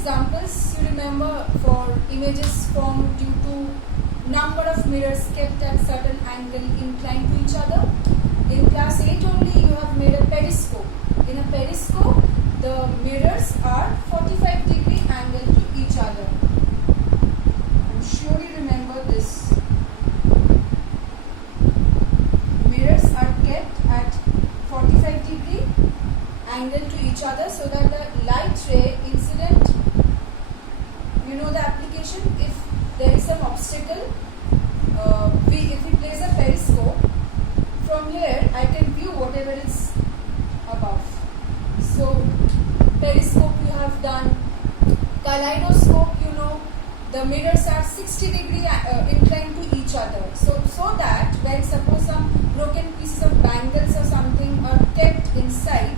examples you remember for images formed due to number of mirrors kept at certain angle inclined to each other. In class 8 only you have made a periscope. In a periscope, the mirrors are 45-degree angle to each other. I'm sure you remember this. Mirrors are kept at 45-degree angle to each other so that the light ray incident, you know the application, if there is some obstacle, if we place a periscope, from here I can view whatever is above. So periscope you have done. Kaleidoscope, you know, the mirrors are 60-degree inclined to each other. So that when suppose some broken pieces of bangles or something are kept inside,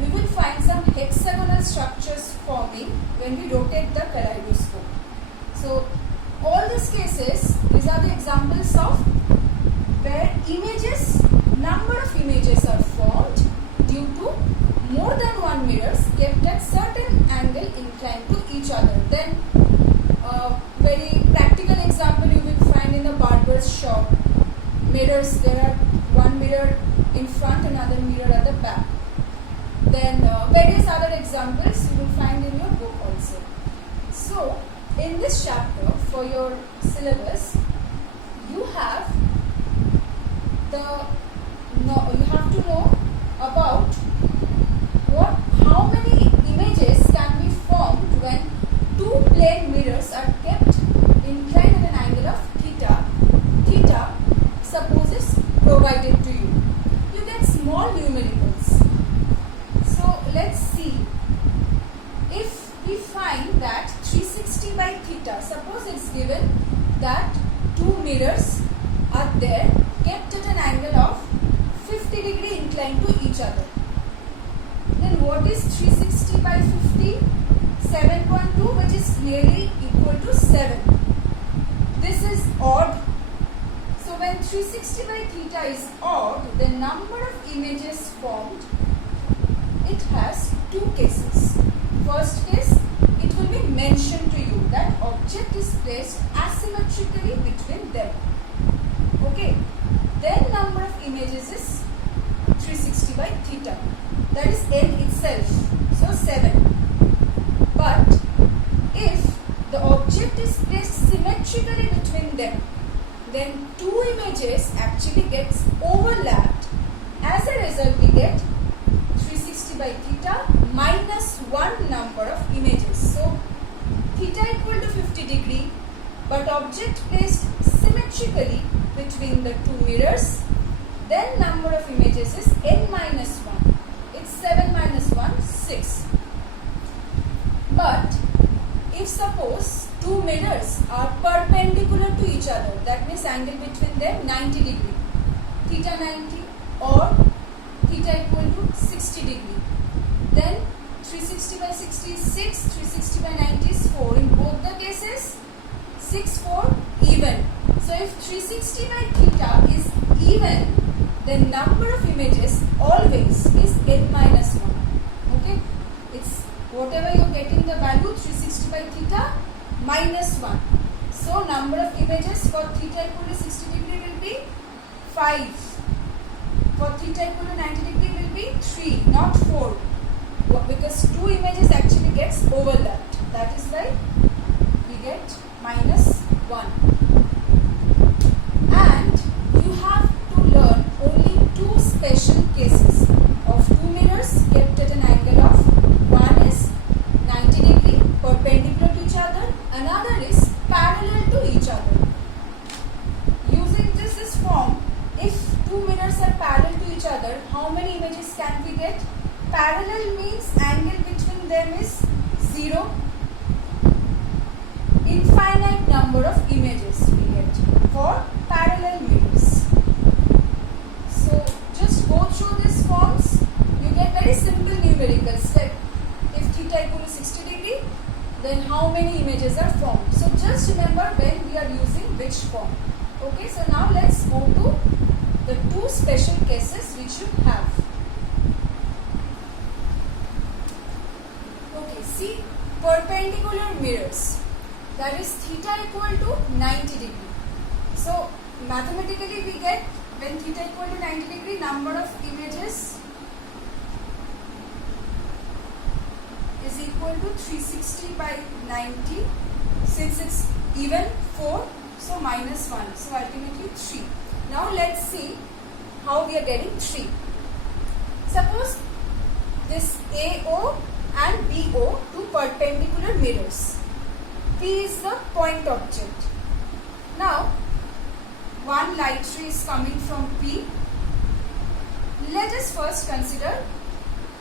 we will find some hexagonal structures forming when we rotate the kaleidoscope. So all these cases, these are the examples of where images, number of images are formed due to more than one mirrors kept at certain angle inclined to each other. Then very practical example you will find in the barber's shop. Mirrors, there are one mirror in front, another mirror at the back. Then various other examples you will find in your book also. So in this chapter for your syllabus, you have to know about how many images can be formed when two plane mirrors are kept inclined at an angle of theta. Theta, suppose, is provided to you. You get small numericals. So let's see. If we find that 360 by theta, suppose it's given that two mirrors are there kept at an angle of 50-degree inclined to each other. Then what is 360 by 50? 7.2, which is nearly equal to 7. This is odd. So when 360 by theta is odd, the number of images formed, it has two cases. First case, it will be mentioned to you that object is placed asymmetrically between them. Okay. Then number of images is 360 by theta. That is n itself. So 7. But if the object is placed symmetrically between them, then two images actually gets overlapped. As a result, we get 360 by theta minus one number of images. So theta equal to 50-degree, but object placed symmetrically between the two mirrors, then number of images is n minus 1. It's 7 minus 1, 6. But if suppose two mirrors are perpendicular to each other, that means angle between them 90-degree, theta 90 or theta equal to 60-degree, then 360 by 60 is 6, 360 by 90 is 4. In both the cases, 6, 4, even. So if 360 by theta is even, then number of images always is n minus 1. Okay? It's whatever you are getting the value 360 by theta minus 1. So number of images for theta equal to 60-degree will be 5. For theta equal to 90-degree will be 3, not 4. Because two images actually gets overlapped. That is why we get minus 1. And you have to learn only two special cases of two mirrors kept at an angle of, one is 90-degree perpendicular to each other, another is parallel to each other. Using this form, if two mirrors are parallel to each other, how many images can we get? Parallel means angle between them is 0. Infinite number of images we get for parallel mirrors. So just go through these forms. You get very simple numericals like if theta equal to 60-degree, then how many images are formed. So just remember when we are using which form. Okay, so now let's go to the two special cases which you have. Okay, see perpendicular mirrors, that is theta equal to 90 degree. So mathematically we get, when theta equal to 90 degree, number of images is equal to 360 by 90. Since it's even 4, so minus 1, so ultimately 3. Now let's see how we are getting 3. Suppose this AO and BO, two perpendicular mirrors. P is the point object. Now one light ray is coming from P. Let us first consider,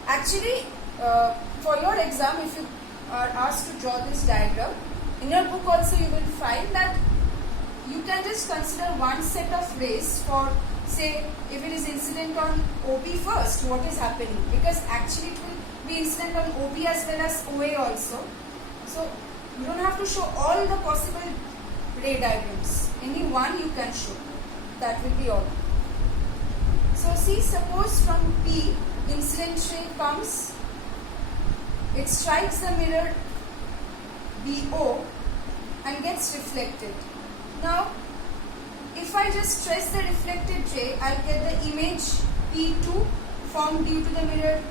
actually for your exam, if you are asked to draw this diagram, in your book also you will find that you can just consider one set of rays for, say, if it is incident on OB first, what is happening, because actually it will be incident on OB as well as OA also. So you don't have to show all the possible ray diagrams, any one you can show, that will be all. So see, suppose from P incident ray comes, it strikes the mirror BO and gets reflected. Now if I just trace the reflected ray, I'll get the image P2 formed due to the mirror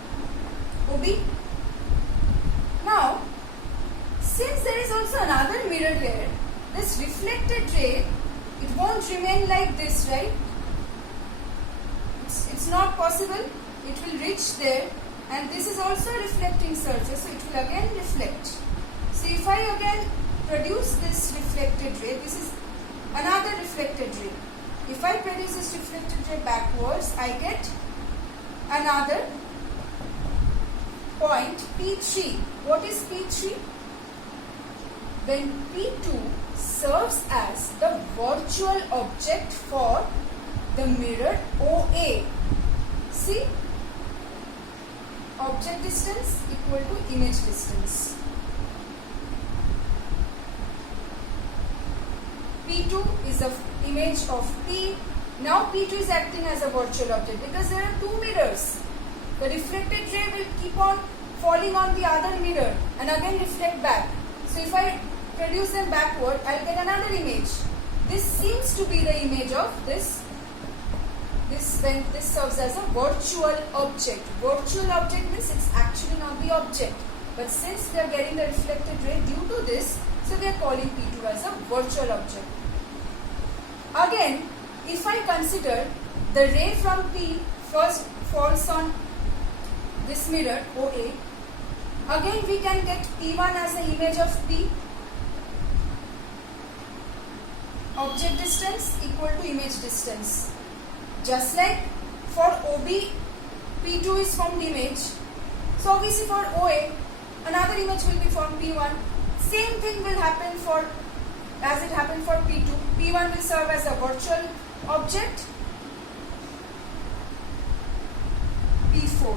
OB. Now since there is also another mirror here, this reflected ray, it won't remain like this, right? It's not possible. It will reach there, and this is also a reflecting surface, so it will again reflect. So if I again produce this reflected ray, this is another reflected ray. If I produce this reflected ray backwards, I get another point P3. What is P3? When P2 serves as the virtual object for the mirror OA. See, object distance equal to image distance. P2 is the image of P. Now P2 is acting as a virtual object because there are two mirrors. The reflected ray will keep on falling on the other mirror and again reflect back. So if I produce them backward, I'll get another image. This seems to be the image of this when this serves as a virtual object. Virtual object means it's actually not the object. But since we are getting the reflected ray due to this, so we are calling P2 as a virtual object. Again, if I consider the ray from P first falls on this mirror OA, again we can get P1 as the image of P. Object distance equal to image distance. Just like for OB, P2 is formed image. So obviously for OA, another image will be formed P1. Same thing will happen for, as it happened for P2. P1 will serve as a virtual object. P4.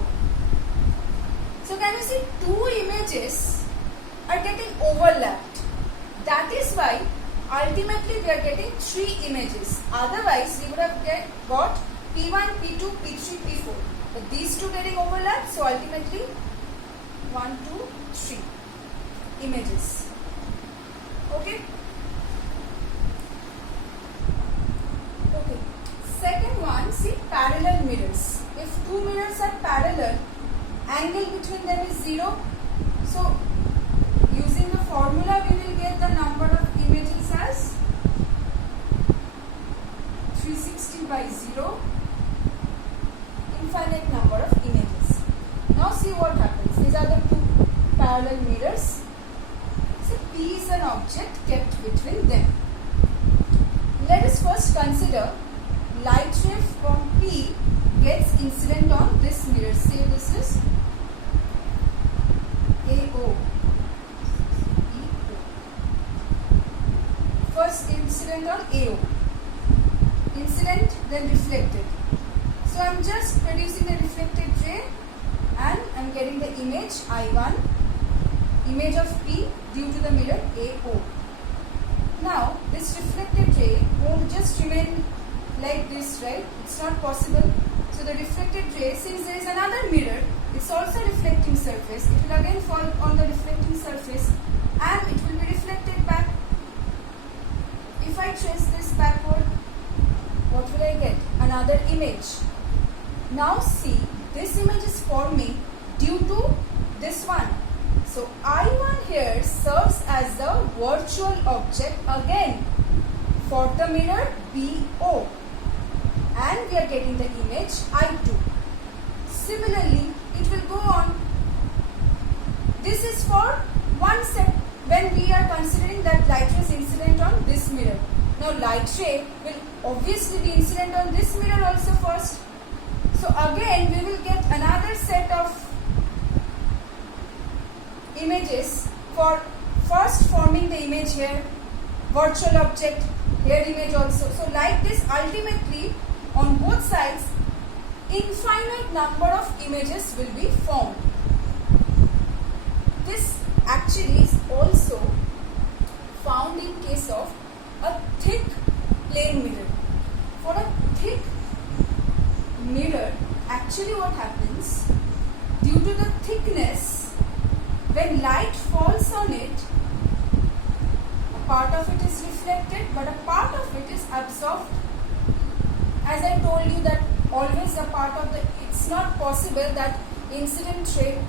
So can you see two images are getting overlapped. That is why ultimately we are getting three images. Otherwise we would have got P1, P2, P3, P4. But these two getting overlapped, so ultimately 1, 2, 3 images. Okay? Okay. Second one, see parallel mirrors. If two mirrors are parallel, angle between them is 0. So using the formula we will get the number of images as 360 by 0, infinite number of images. Now see what happens. These are the two parallel mirrors. So P is an object kept between them. Let us first consider light ray from P gets incident on this mirror. Say this is AO. First incident on AO. Incident, then reflected. So I am just producing the reflected ray and I am getting the image I1, image of P due to the mirror AO. Now this reflected ray won't just remain like this, right? It's not possible. So the reflected ray, since there is another mirror, it's also a reflecting surface. It will again fall on the reflecting surface image. Now see, this image is forming due to this one. So I1 here serves as the virtual object again for the mirror BO, and we are getting the image I2. Similarly, it will go on. This is for one set when we are considering that light ray is incident on this mirror. Now light ray will obviously be incident on this mirror also first. So again we will get another set of images for first forming the image here, virtual object, here image also. So like this, ultimately on both sides infinite number of images will be formed. This actually is also found in case of a thick plane mirror. For a thick mirror, actually what happens, due to the thickness, when light falls on it, a part of it is reflected but a part of it is absorbed. As I told you that always a part of the, it's not possible that incident ray,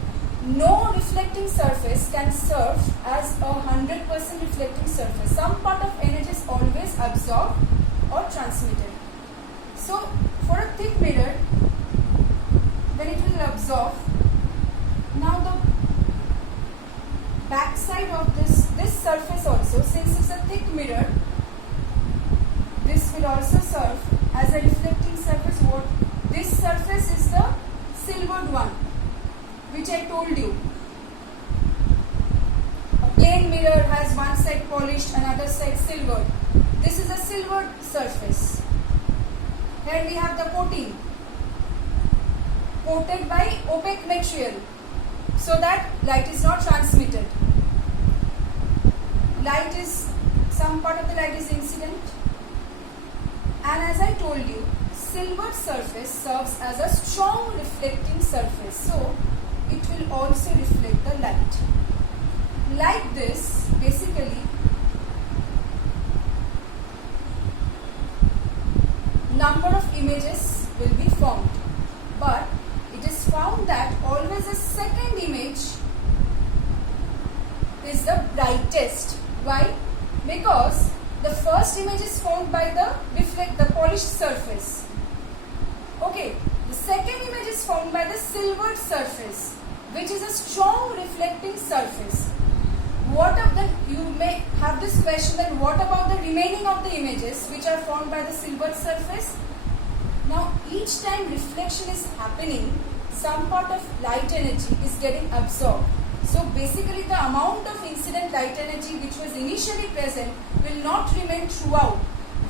no reflecting surface can serve as a 100% reflecting surface. Some part of energy is always absorbed or transmitted. So for a thick mirror, when it will absorb, now the back side of this surface also, since it's a thick mirror, this will also serve as a reflecting surface. What this surface is the silvered one, which I told you. A plain mirror has one side polished, another side silvered. This is a silvered surface. Here we have the coating, coated by opaque material, so that light is not transmitted. Light is, some part of the light is incident, and as I told you, silvered surface serves as a strong reflecting surface, so it will also reflect the light. Like this, basically, number of images will be formed, but it is found that always a second image is the brightest. Why? Because the first image is formed by the polished surface. Okay, the second image is formed by the silvered surface, which is a strong reflecting surface. What of the, you may have this question, that what about the remaining of the images which are formed by the silvered surface? Now each time reflection is happening, some part of light energy is getting absorbed. So basically the amount of incident light energy which was initially present will not remain throughout.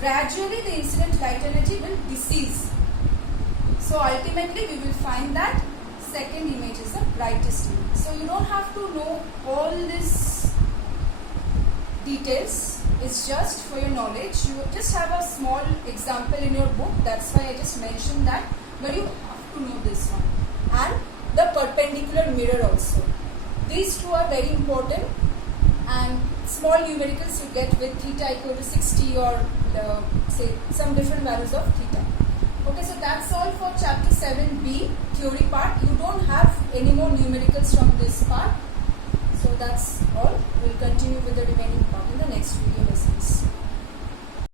Gradually the incident light energy will decrease. So ultimately we will find that second image is the brightest image. So you don't have to know all these details. It's just for your knowledge. You just have a small example in your book. That's why I just mentioned that. But you have to know this one. And the perpendicular mirror also. These two are very important, and small numericals you get with theta equal to 60 or say some different values of theta. Okay, so that's all for chapter 7b theory part. You don't have any more numericals from this part. So that's all. We'll continue with the remaining part in the next video lessons.